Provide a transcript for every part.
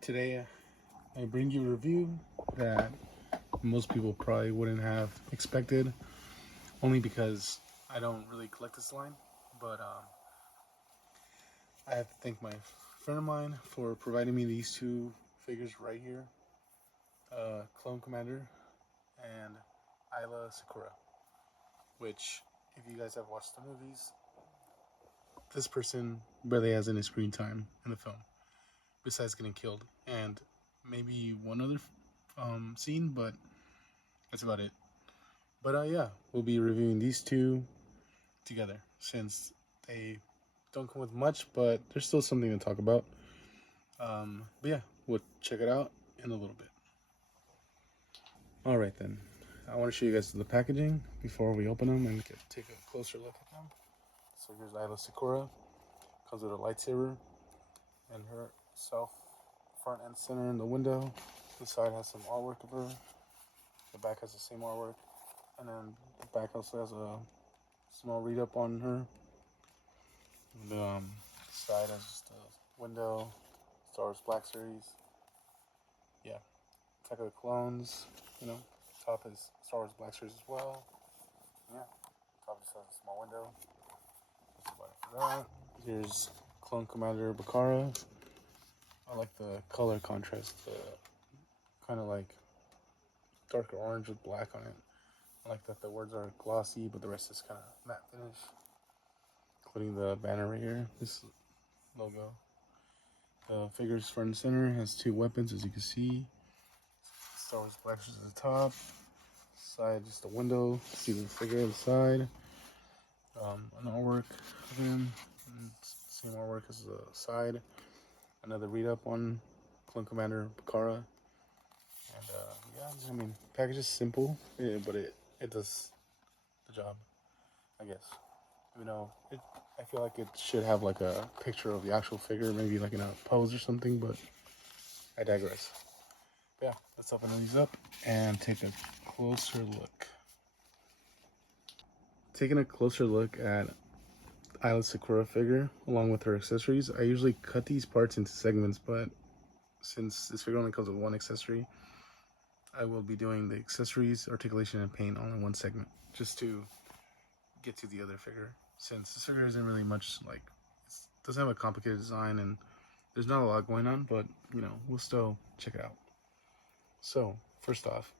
Today I bring you a review that most people probably wouldn't have expected, only because I don't really collect this line. But I have to thank my friend of mine for providing me these two figures right here, Clone Commander and Aayla Secura. Which, if you guys have watched the movies, this person barely has any screen time in the film, besides getting killed, and maybe one other scene, but that's about it. But yeah, we'll be reviewing these two together since they don't come with much, but there's still something to talk about. But yeah, we'll check it out in a little bit. All right then, I want to show you guys the packaging before we open them and take a closer look at them. So here's Aayla Secura. Comes with a lightsaber and herself front and center in the window. The side has some artwork of her. The back has the same artwork, and then the back also has a small read up on her. The side has just a window, Star Wars Black Series. Yeah, Attack of the Clones. You know, top is Star Wars Black Series as well. Yeah, top just has a small window. That's about it for that. Here's Clone Commander Baraca. I like the color contrast, the kind of like darker orange with black on it. I like that the words are glossy, but the rest is kind of matte finish, including the banner right here. This logo. The figure's front and center has two weapons, as you can see. Star Wars Black Series at the top. Side, just a window. See the figure on the side. An artwork of him. Same artwork as the side. Another read up on Clone Commander Baraca. And yeah, I mean, package is simple, but it does the job, I guess. You know, I feel like it should have like a picture of the actual figure, maybe like in a pose or something, but I digress. But yeah, let's open these up and take a closer look. Taking a closer look at Aayla Secura figure along with her accessories, I usually cut these parts into segments, but since this figure only comes with one accessory, I will be doing the accessories, articulation, and paint all in one segment, just to get to the other figure. Since this figure isn't really much like, it doesn't have a complicated design and there's not a lot going on, but you know, we'll still check it out. So, first off,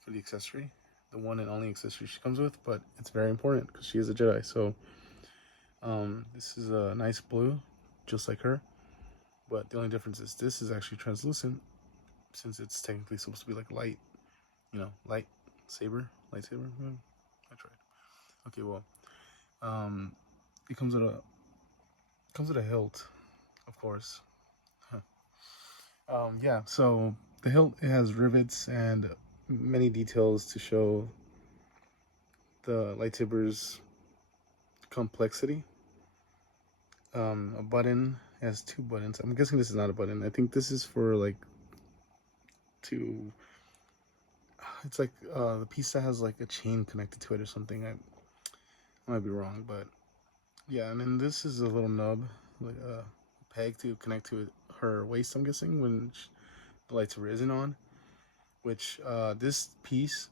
for the accessory, the one and only accessory she comes with, but it's very important because she is a Jedi. So, this is a nice blue, just like her, but the only difference is this is actually translucent, since it's technically supposed to be like light, you know, lightsaber. I tried. Okay, well, it comes with a hilt, of course. Yeah, so the hilt, it has rivets and many details to show the lightsaber's complexity. A button has two buttons. I'm guessing this is not a button. I think this is for like to. It's like the piece that has like a chain connected to it or something. I might be wrong, but yeah. And then this is a little nub, like a peg to connect to her waist. I'm guessing when the lightsaber isn't on. Which this piece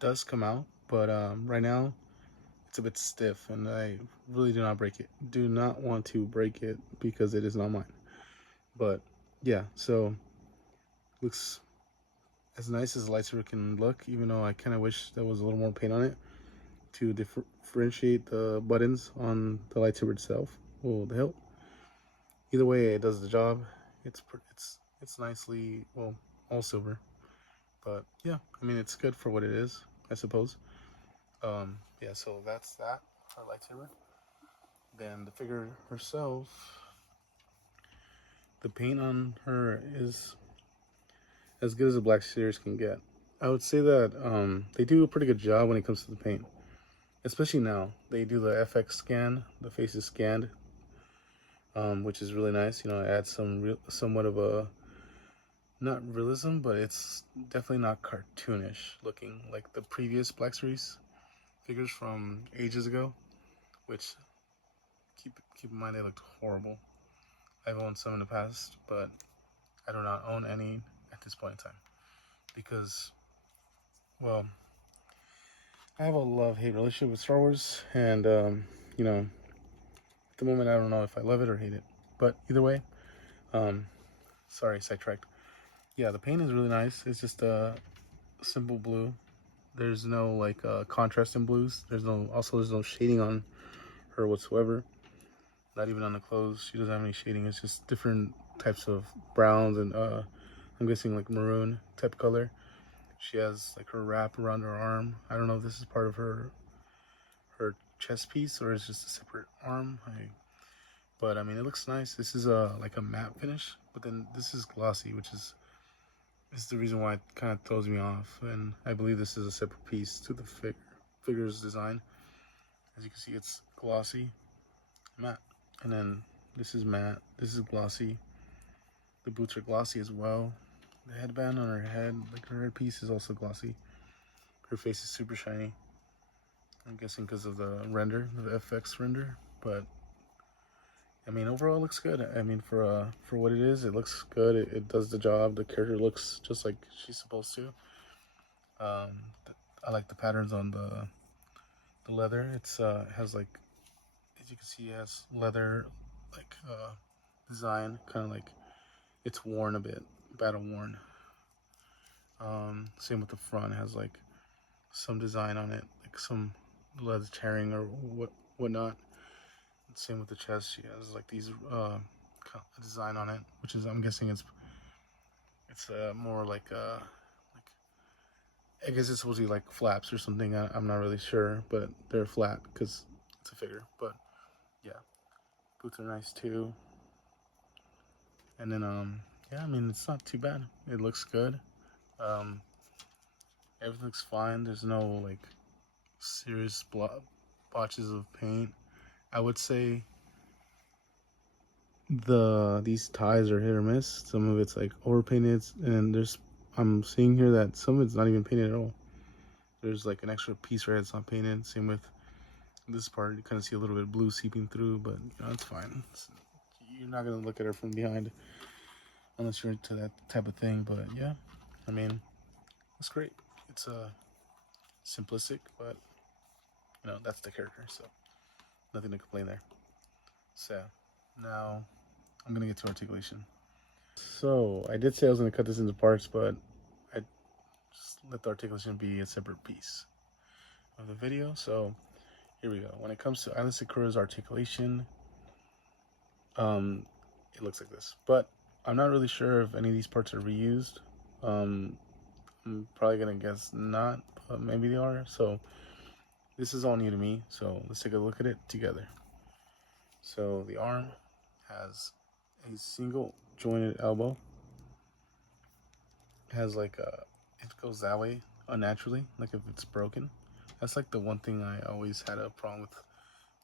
does come out, but right now it's a bit stiff, and I really do not want to break it because it is not mine. But yeah, so looks as nice as a lightsaber can look, even though I kind of wish there was a little more paint on it to differentiate the buttons on the lightsaber itself. Well, the hilt. Either way, it does the job. It's nicely, well, all silver. But yeah, I mean, it's good for what it is, I suppose. Yeah, so that's that, her lightsaber. Then the figure herself, the paint on her is as good as a Black Series can get. I would say that they do a pretty good job when it comes to the paint, especially now. They do the FX scan, the face is scanned, which is really nice. You know, it adds somewhat of a, not realism, but it's definitely not cartoonish looking like the previous Black Series figures from ages ago, which keep in mind they looked horrible. I've owned some in the past, but I do not own any at this point in time because, well, I have a love-hate relationship with Star Wars, and you know, at the moment I don't know if I love it or hate it. But either way, um, sorry, sidetracked. Yeah, the paint is really nice. It's just a simple blue. There's no like contrast in blues. There's no shading on her whatsoever. Not even on the clothes. She doesn't have any shading. It's just different types of browns and I'm guessing like maroon type color. She has like her wrap around her arm. I don't know if this is part of her chest piece or it's just a separate arm. But I mean, it looks nice. This is a like a matte finish, but then this is glossy, which is the reason why it kind of throws me off. And I believe this is a separate piece to the figure's design. As you can see, it's glossy, matte, and then this is matte. This is glossy. The boots are glossy as well. The headband on her head, like her headpiece, is also glossy. Her face is super shiny. I'm guessing because of the render, the FX render. But I mean, overall, it looks good. I mean, for what it is, it looks good. It does the job. The character looks just like she's supposed to. Um, I like the patterns on the leather. It's has like, as you can see, it has leather like design, kind of like it's worn a bit, battle worn. Same with the front. It has like some design on it, like some leather tearing or whatnot. Same with the chest. She has like these design on it, which is I'm guessing it's more like I guess it's supposed to be like flaps or something. I'm not really sure, but they're flat because it's a figure. But yeah, boots are nice too. And then yeah, I mean it's not too bad. It looks good. Um, everything looks fine. There's no like serious blotches of paint. I would say these ties are hit or miss. Some of it's like overpainted, and I'm seeing here that some of it's not even painted at all. There's like an extra piece right, it's not painted. Same with this part. You kind of see a little bit of blue seeping through, but you know, it's fine. You're not gonna look at her from behind unless you're into that type of thing. But yeah, I mean, it's great. It's simplistic, but you know that's the character, so nothing to complain there. So now I'm gonna get to articulation. So I did say I was gonna cut this into parts, but I just let the articulation be a separate piece of the video. So here we go. When it comes to Aayla Secura's articulation, it looks like this. But I'm not really sure if any of these parts are reused. I'm probably gonna guess not, but maybe they are. So this is all new to me. So let's take a look at it together. So the arm has a single jointed elbow. It has like it goes that way unnaturally, like if it's broken. That's like the one thing I always had a problem with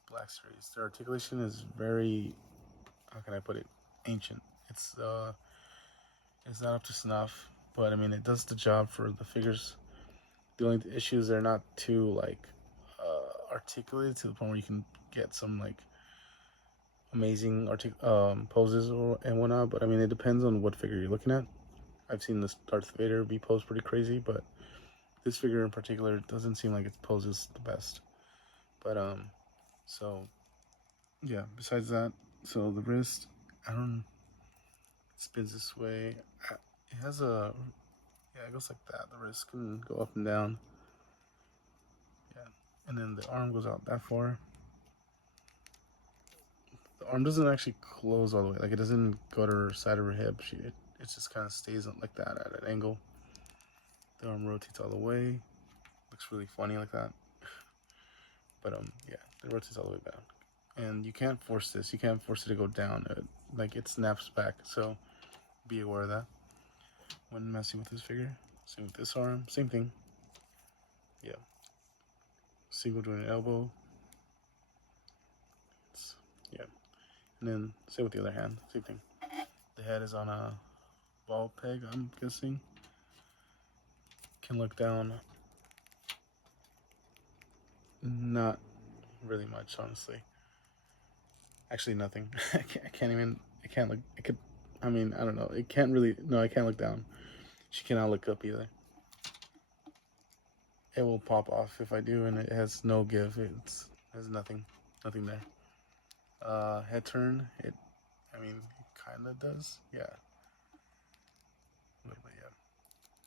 Black Series. Their articulation is very, how can I put it, ancient. It's not up to snuff, but I mean it does the job for the figures. The only issues they're not too like articulated to the point where you can get some like amazing poses and whatnot. But I mean it depends on what figure you're looking at. I've seen this Darth Vader be posed pretty crazy, but this figure in particular doesn't seem like it poses the best. But so yeah. Besides that, so the wrist, I don't. It spins this way. It has a, yeah, it goes like that. The wrist can go up and down. Yeah, and then the arm goes out that far. The arm doesn't actually close all the way. Like it doesn't go to her side of her hip. It just kind of stays like that at an angle. The arm rotates all the way. Looks really funny like that. But yeah, it rotates all the way down. And you can't force this. You can't force it to go down. Like it snaps back. So be aware of that when messing with this figure. Same with this arm. Same thing. Yeah. Single jointed elbow. Yeah. And then same with the other hand. Same thing. The head is on a ball peg, I'm guessing. Can look down. Not really much, honestly. Actually, nothing. I can't look. I mean, I don't know. It can't really. No, I can't look down. She cannot look up either. It will pop off if I do, and it has no give. It has nothing there. Head turn. I mean, it kind of does. Yeah, a little bit. Yeah.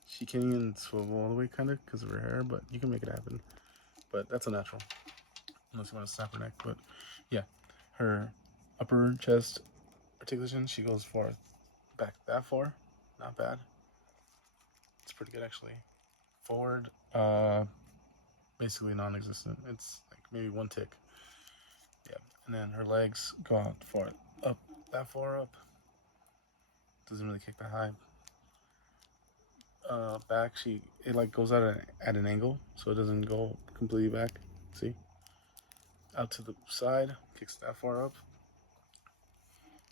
She can't even swivel all the way, kind of, because of her hair, but you can make it happen. But that's a natural, unless you want to snap her neck. But yeah, her upper chest articulation, she goes far back that far. Not bad. It's pretty good actually. Forward, basically non-existent. It's like maybe one tick. Yeah, and then her legs go out far up, that far up. Doesn't really kick that high. Back, it like goes out at an angle, so it doesn't go completely back. See, out to the side, kicks that far up.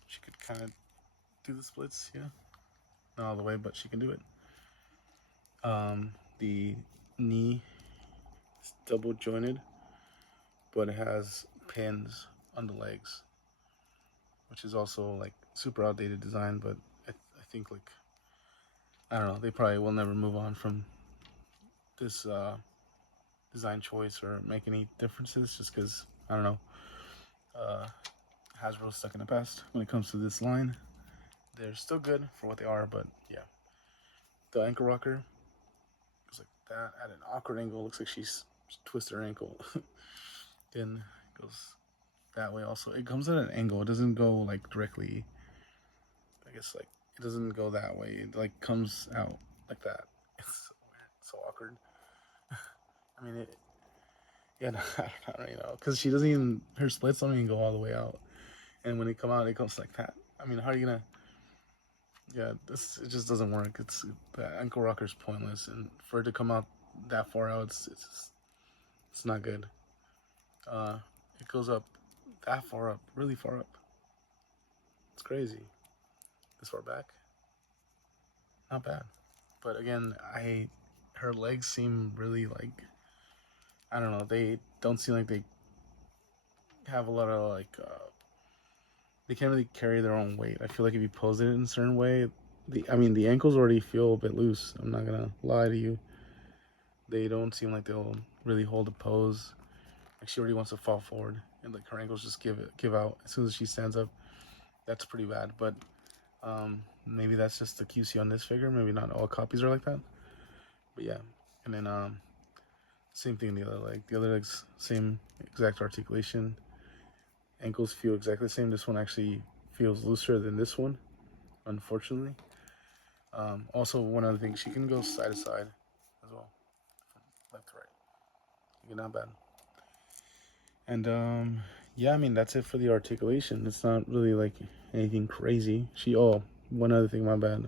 She could kind of do the splits, yeah, not all the way, but she can do it. The knee is double jointed, but it has pins on the legs, which is also like super outdated design. But I think like I don't know, they probably will never move on from this design choice or make any differences, just because I don't know. Hasbro's stuck in the past when it comes to this line. They're still good for what they are, but yeah, the ankle rocker goes like that at an awkward angle. Looks like she's twisted her ankle. Then goes that way also. It comes at an angle. It doesn't go like directly. I guess like it doesn't go that way. It like comes out like that. It's so weird. So awkward. I mean, yeah, no, I don't even know, because she doesn't even, her splits don't even go all the way out, and when they come out, it comes like that. I mean, how are you gonna? Yeah, it just doesn't work. The ankle rocker's pointless, and for it to come out that far out, it's not good. It goes up that far up, really far up. It's crazy. This far back, not bad. But again, her legs seem really like, I don't know. They don't seem like they have a lot of like. They can't really carry their own weight. I feel like if you pose it in a certain way, the ankles already feel a bit loose. I'm not gonna lie to you. They don't seem like they'll really hold a pose. Like she already wants to fall forward, and like her ankles just give out as soon as she stands up. That's pretty bad. But maybe that's just the QC on this figure. Maybe not all copies are like that. But yeah, and then same thing the other leg. The other leg's same exact articulation. Ankles feel exactly the same. This one actually feels looser than this one, unfortunately. Also, one other thing, she can go side to side as well, from left to right. You're not bad. And yeah, I mean that's it for the articulation. It's not really like anything crazy. One other thing, my bad.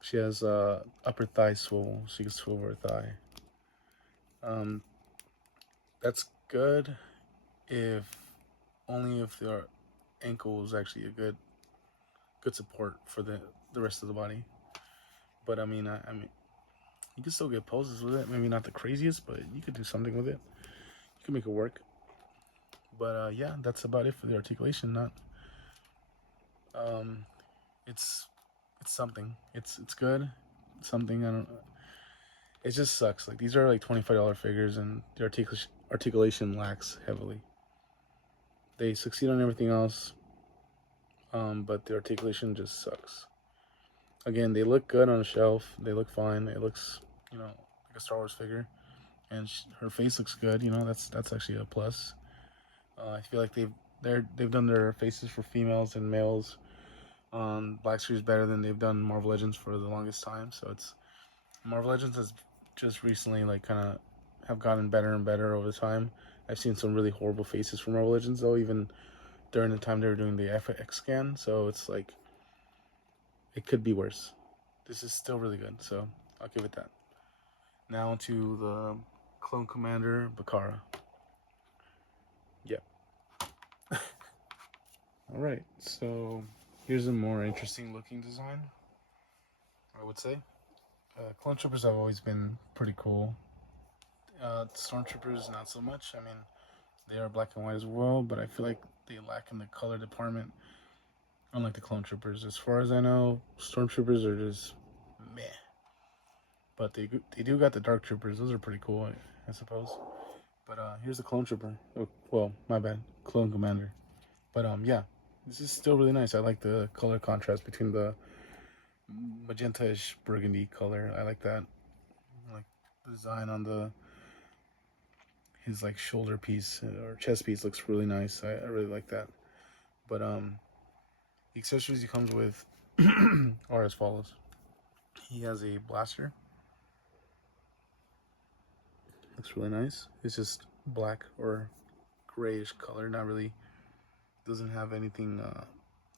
She has upper thigh swivel. She can swivel her thigh. Um, that's good if only if the ankle is actually a good support for the rest of the body. But I mean, you can still get poses with it. Maybe not the craziest, but you could do something with it. You can make it work. But yeah, that's about it for the articulation. Not um, it's something. It's good. It's something I don't. It just sucks. Like these are like $25 figures, and the articulation lacks heavily. They succeed on everything else, but the articulation just sucks. Again, they look good on a shelf. They look fine. It looks, like a Star Wars figure, and her face looks good. That's actually a plus. I feel like they've done their faces for females and males on Black Series better than they've done Marvel Legends for the longest time. So it's Marvel Legends has just recently like kind of have gotten better and better over time. I've seen some really horrible faces for Marvel Legends though, even during the time they were doing the FX scan. So it's like it could be worse. This is still really good, so I'll give it that. Now to the Clone Commander Baraca. Yeah. All right, so here's a more interesting looking design, I would say. Clone Troopers have always been pretty cool. Stormtroopers, not so much. I mean, they are black and white as well, but I feel like they lack in the color department. Unlike the clone troopers, as far as I know, stormtroopers are just meh. But they do got the dark troopers. Those are pretty cool, I suppose. But here's the clone trooper. Oh, well, my bad, clone commander. But yeah, this is still really nice. I like the color contrast between the magenta-ish burgundy color. I like that. Like the design on the his like shoulder piece or chest piece looks really nice. I really like that. But the accessories he comes with are as follows. He has a blaster. Looks really nice. It's just black or grayish color. Not really. Doesn't have anything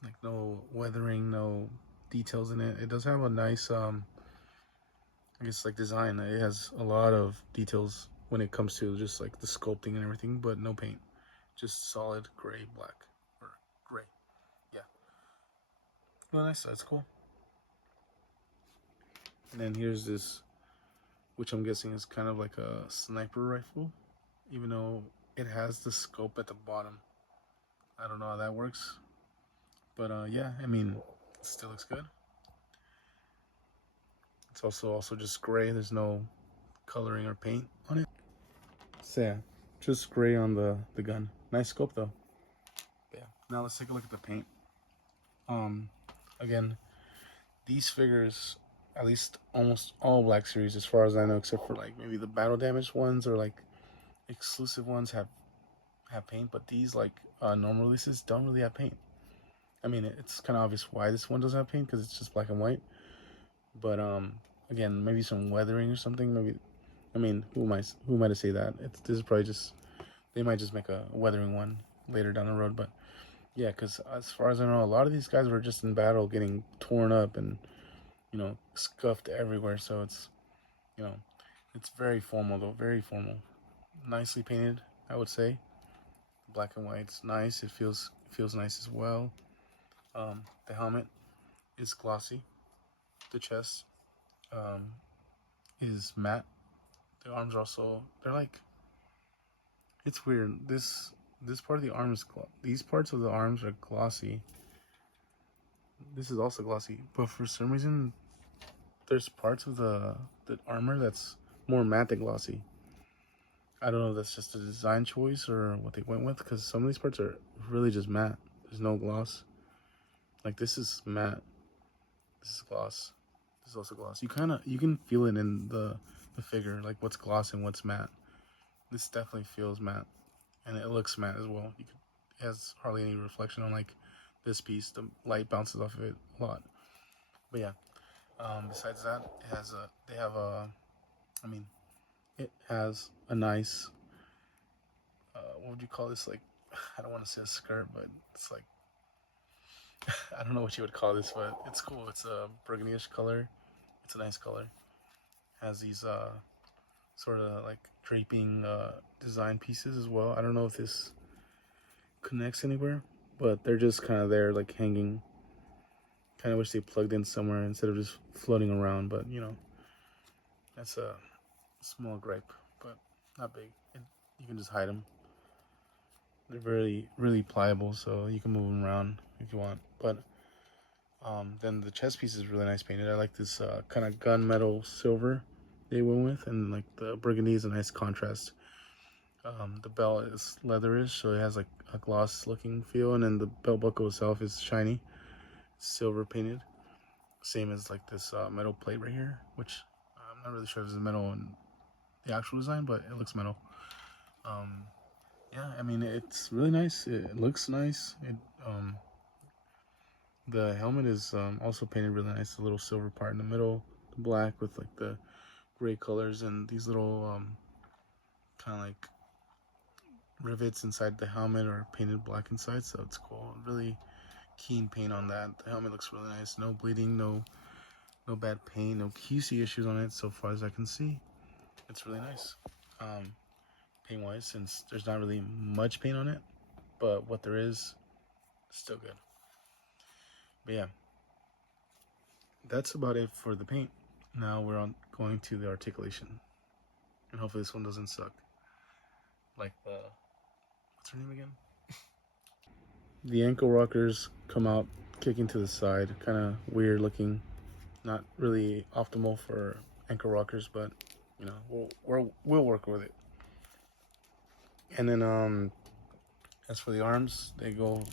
like no weathering, no details in it. It does have a nice I guess like design. It has a lot of details when it comes to just like the sculpting and everything, but no paint. Just solid gray, black, or gray. Yeah. Well, nice. That's cool. And then here's this, which I'm guessing is kind of like a sniper rifle, even though it has the scope at the bottom. I don't know how that works, but yeah, I mean, it still looks good. It's also just gray. There's no coloring or paint on it. So yeah, just gray on the gun. Nice scope though. Yeah. Now let's take a look at the paint. Um, Again, these figures, at least almost all Black Series, as far as I know, except for like maybe the battle damaged ones or like exclusive ones have paint, but these like normal releases don't really have paint. I mean, it's kind of obvious why this one doesn't have paint because it's just black and white. But again, maybe some weathering or something. Maybe, I mean, who am I to say that? This is probably just they might just make a weathering one later down the road. But yeah, because as far as I know, a lot of these guys were just in battle, getting torn up and scuffed everywhere. So you know, it's very formal though, very formal, nicely painted, I would say. Black and white's nice. It feels nice as well. The helmet is glossy. The chest um, is matte. The arms are also they're like it's weird. This part of the arm is these parts of the arms are glossy. This is also glossy, but for some reason there's parts of the armor that's more matte than glossy. I don't know if that's just a design choice or what they went with because some of these parts are really just matte. There's no gloss. Like this is matte. This is gloss. This is also gloss. You can feel it in the figure, like what's gloss and what's matte. This definitely feels matte, and it looks matte as well. It has hardly any reflection on like this piece. The light bounces off of it a lot. But yeah. Besides that, they have a. I mean, it has a nice. What would you call this? Like, I don't want to say a skirt, but it's like I don't know what you would call this, but it's cool. It's a burgundyish color. It's a nice color. Has these sort of like draping design pieces as well. I don't know if this connects anywhere, but they're just kind of there, like hanging. Kind of wish they plugged in somewhere instead of just floating around, but that's a small gripe, but not big. You can just hide them. They're very, really pliable, so you can move them around if you want. But then the chest piece is really nice painted. I like this kind of gunmetal silver they went with, and like the burgundy is a nice contrast. The belt is leatherish, so it has like a gloss looking feel, and then the belt buckle itself is shiny, silver painted. Same as like this metal plate right here, which I'm not really sure if it's metal in the actual design, but it looks metal. Um, yeah, I mean it's really nice. It looks nice. The helmet is also painted really nice. The little silver part in the middle, the black with like the gray colors, and these little kind of like rivets inside the helmet are painted black inside. So it's cool. Really keen paint on that. The helmet looks really nice. No bleeding, no bad paint, no QC issues on it so far as I can see. It's really nice. Paint wise, since there's not really much paint on it, but what there is, still good. But yeah, that's about it for the paint. Now we're on going to the articulation, and hopefully this one doesn't suck. Like what's her name again? The ankle rockers come out kicking to the side, kind of weird looking. Not really optimal for ankle rockers, but you know we'll work with it. And then as for the arms, they go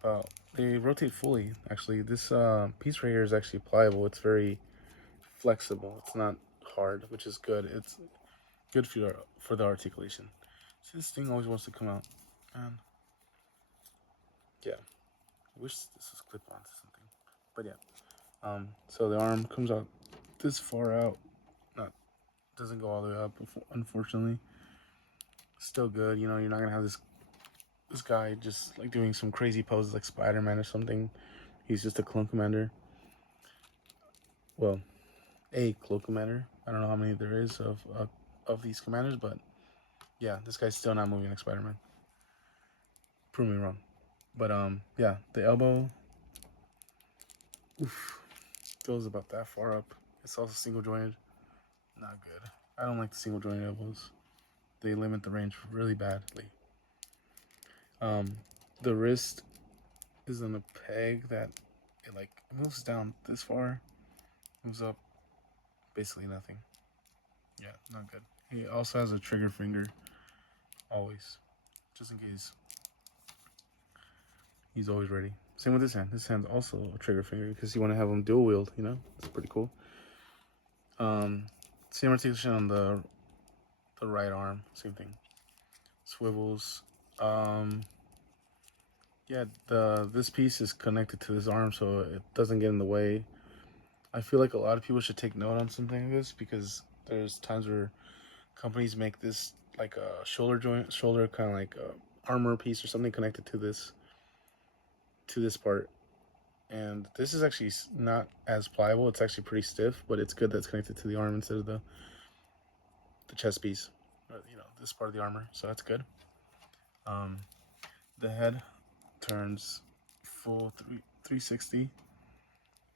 about they rotate fully. Actually, this piece right here is actually pliable. It's very flexible. It's not hard, which is good. It's good for the articulation. See, this thing always wants to come out, and yeah, I wish this was clip on to something. But yeah, so the arm comes out this far out. Not doesn't go all the way up, unfortunately. Still good. You know, you're not gonna have this guy just like doing some crazy poses like Spider-Man or something. He's just a clone commander. Well, a clone commander. I don't know how many there is of these commanders, but yeah, this guy's still not moving like Spider-Man. Prove me wrong. But yeah, the elbow, oof, goes about that far up. It's also single jointed. Not good. I don't like the single jointed elbows. They limit the range really badly. Um, the wrist is on a peg that it like moves down this far, moves up basically nothing. Yeah, not good. He also has a trigger finger, always, just in case. He's always ready. Same with this hand. This hand's also a trigger finger because you want to have him dual wield. You know, it's pretty cool. Same articulation on the right arm. Same thing. Swivels. Yeah, this piece is connected to this arm, so it doesn't get in the way. I feel like a lot of people should take note on something like this because there's times where companies make this like a shoulder kind of like a armor piece or something connected to this part. And this is actually not as pliable. It's actually pretty stiff, but it's good that it's connected to the arm instead of the chest piece, you know, this part of the armor. So that's good. The head turns full 360.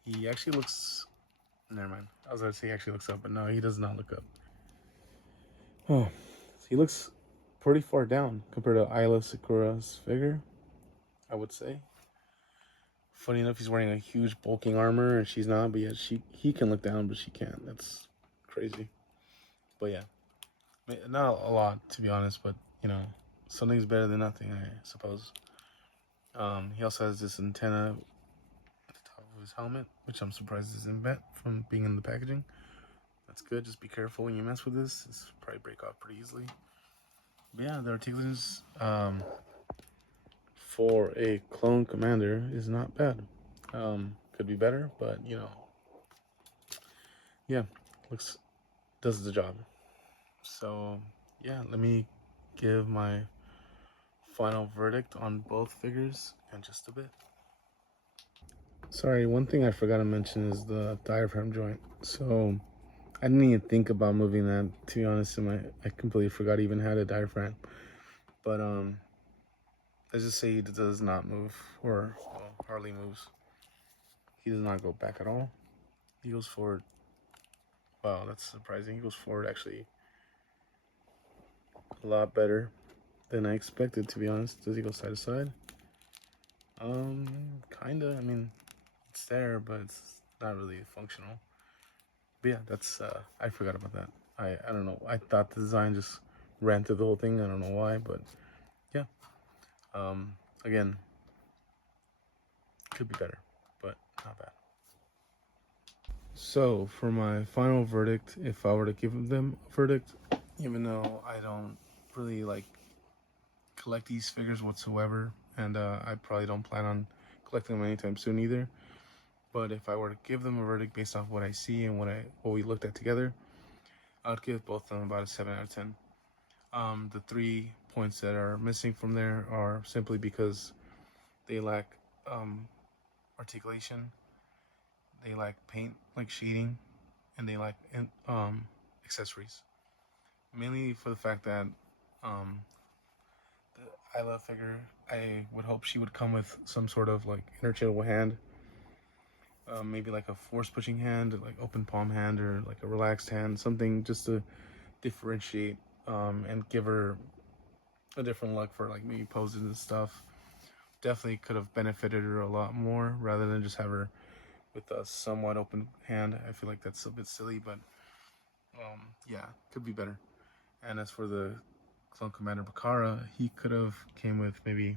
He actually looks. Never mind. I was going to say he actually looks up, but no, he does not look up. Oh, he looks pretty far down compared to Aayla Secura's figure, I would say. Funny enough, he's wearing a huge bulking armor, and she's not. But yeah, he can look down, but she can't. That's crazy. But yeah, not a lot to be honest. But you know, something's better than nothing, I suppose. He also has this antenna at the top of his helmet, which I'm surprised isn't bent from being in the packaging. That's good. Just be careful when you mess with this. This will probably break off pretty easily. But yeah, the articulations for a clone commander is not bad. Could be better, but you know, yeah, looks does the job. So yeah, let me give my final verdict on both figures in just a bit. Sorry, one thing I forgot to mention is the diaphragm joint. So I didn't even think about moving that. To be honest, I completely forgot I even had a diaphragm. But let's just say he does not move, or well, hardly moves. He does not go back at all. He goes forward. Wow, that's surprising. He goes forward actually a lot better than I expected, to be honest. Does he go side to side? Kinda. I mean, it's there, but it's not really functional. But yeah, that's I forgot about that. I don't know. I thought the design just ran through the whole thing. I don't know why, but yeah. Again, could be better, but not bad. So for my final verdict, if I were to give them a verdict, even though I don't really like collect these figures whatsoever, and I probably don't plan on collecting them anytime soon either. But if I were to give them a verdict based off what I see and what we looked at together, I'd give both of them about a 7 out of 10. The 3 points that are missing from there are simply because they lack articulation, they lack paint like sheeting, and they lack accessories. Mainly for the fact that um, the Aayla figure, I would hope she would come with some sort of like interchangeable hand, maybe like a force pushing hand, like open palm hand, or like a relaxed hand, something just to differentiate and give her a different look for like maybe poses and stuff. definitely could have benefited her a lot more rather than just have her with a somewhat open hand. I feel like that's a bit silly, but yeah, could be better. And as for the Clone Commander Baraca, he could have came with maybe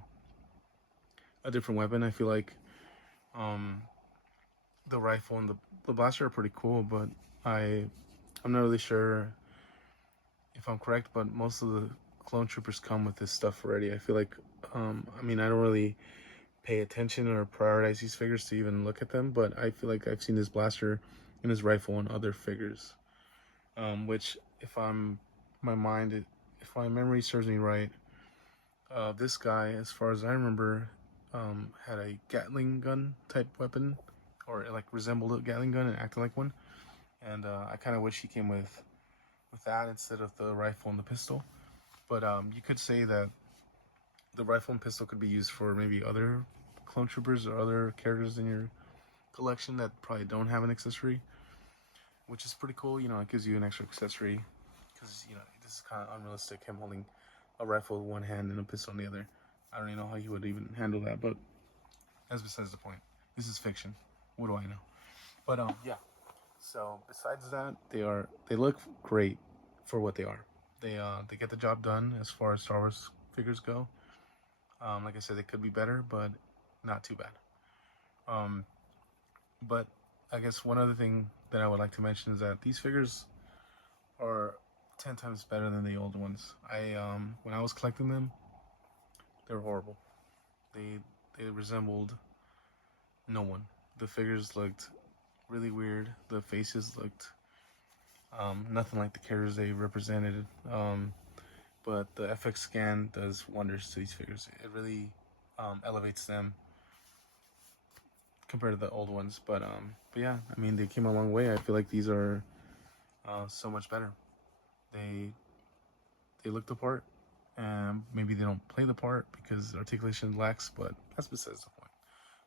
a different weapon. I feel like um, the rifle and the blaster are pretty cool, but I'm not really sure if I'm correct, but most of the clone troopers come with this stuff already. I feel like I mean, I don't really pay attention or prioritize these figures to even look at them, but I feel like I've seen this blaster and his rifle on other figures. Which, if if my memory serves me right, this guy, as far as I remember, had a Gatling gun type weapon, or like resembled a Gatling gun and acted like one. And I kind of wish he came with that instead of the rifle and the pistol. But you could say that the rifle and pistol could be used for maybe other clone troopers or other characters in your collection that probably don't have an accessory, which is pretty cool. You know, it gives you an extra accessory because this is kind of unrealistic. Him holding a rifle with one hand and a pistol in the other. I don't even know how he would even handle that, but that's besides the point. This is fiction. What do I know? But yeah. So besides that, they look great for what they are. They get the job done as far as Star Wars figures go. Like I said, they could be better, but not too bad. Um, but I guess one other thing that I would like to mention is that these figures are 10 times better than the old ones. When I was collecting them, they were horrible. They resembled no one. The figures looked really weird. The faces looked nothing like the characters they represented. But the FX scan does wonders to these figures. It really elevates them compared to the old ones. But yeah, I mean they came a long way. I feel like these are so much better. They they look the part, and maybe they don't play the part because articulation lacks. But that's besides the point.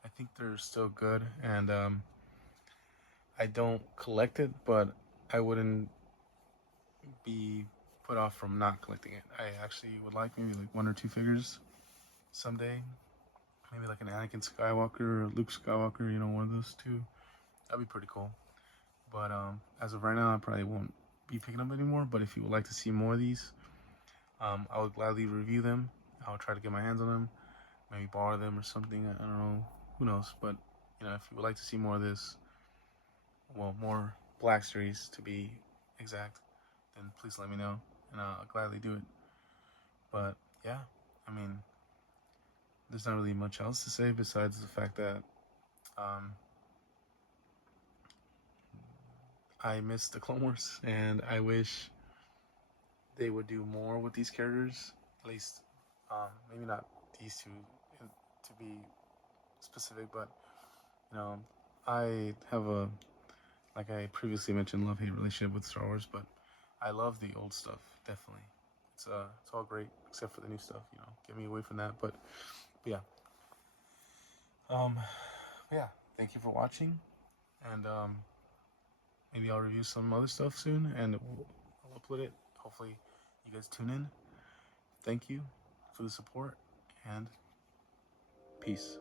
I think they're still good, and I don't collect it, but I wouldn't be put off from not collecting it. I actually would like maybe like one or two figures someday. Maybe like an Anakin Skywalker or Luke Skywalker, one of those two. That'd be pretty cool. But as of right now, I probably won't be picking up anymore. But if you would like to see more of these, I would gladly review them. I would try to get my hands on them, maybe borrow them or something. I don't know, who knows. But if you would like to see more of this, well, more Black Series to be exact, then please let me know, and I'll gladly do it. But yeah, I mean, there's not really much else to say besides the fact that I miss the Clone Wars, and I wish they would do more with these characters. At least, maybe not these two to be specific, but I have like I previously mentioned, love-hate relationship with Star Wars, but I love the old stuff definitely. It's all great except for the new stuff. Get me away from that. But yeah, um, yeah. Thank you for watching, and maybe I'll review some other stuff soon, and I'll upload it. Hopefully, you guys tune in. Thank you for the support, and peace.